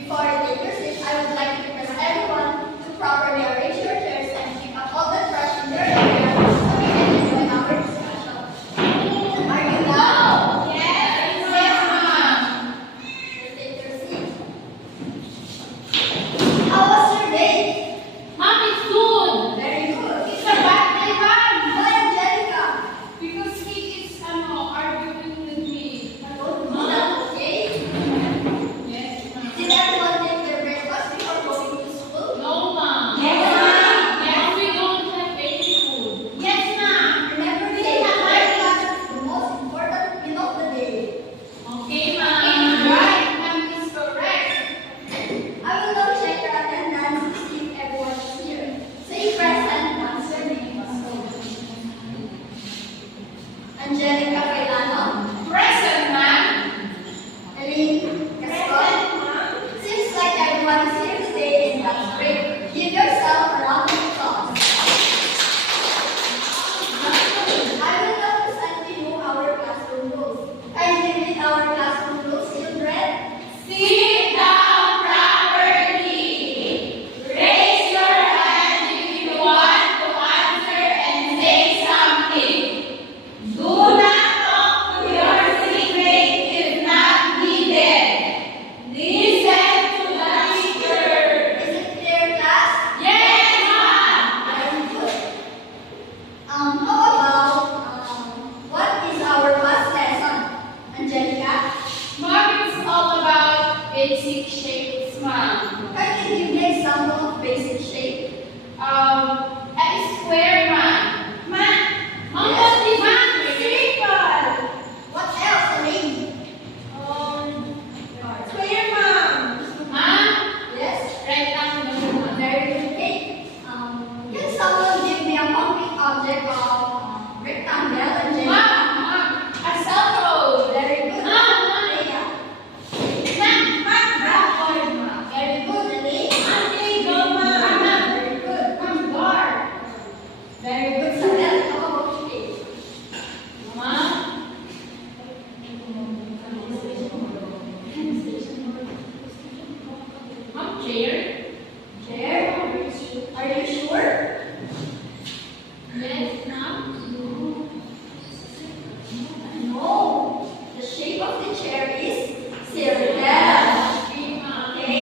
Before you take your seat, I would like to request everyone to properly arrange your chairs and pick up all the trash in your area so we can enjoy our discussion. Are you down? Yes, ma'am. Please take your seat. How was your day? Ma'am, it's good. Very good. It's a bad day, ma'am. Why, Angelica? Because he is arguing with me. Is that okay? Yes, ma'am. Did everyone take their breakfast before going to school? No, ma'am. Yes, ma'am. Yes, we don't have any food. Yes, ma'am. Remember, we have breakfast is the most important meal of the day. Okay, ma'am. Right, ma'am is correct. I will now check your attendance to see if everyone is here. Say present once your name is called. Angelica Cailano, Present, ma'am. Eileen Gascon. Seems like everyone is here today, and that's great. Give yourself a round of applause. I will now present to you our classroom rules. Kindly read our classroom rules, children. Sit down properly. Raise your hand if you want to answer and say something. Do not talk to your seatmate if not needed. Listen to the teacher. Is it clear, class? Yes, ma'am. Very good. How about what is our past lesson, Angelica? Ma'am, it's all about basic shapes, ma'am. Can you give me example of basic shape? A square, ma'am. Ma'am, what is circle? What else, Elaine? Square, ma'am. Ma'am, Yes. rectangle, ma'am. Very good. Okay. Can someone give me a concrete object of rectangle, Angelica? Ma'am, a circle. Very good. Ma'am, Leah. blackboard, ma'am. Very good, Elaine. Table, ma'am. Very good. Bar. Very good, Sabel. How about you? Ma'am, chair.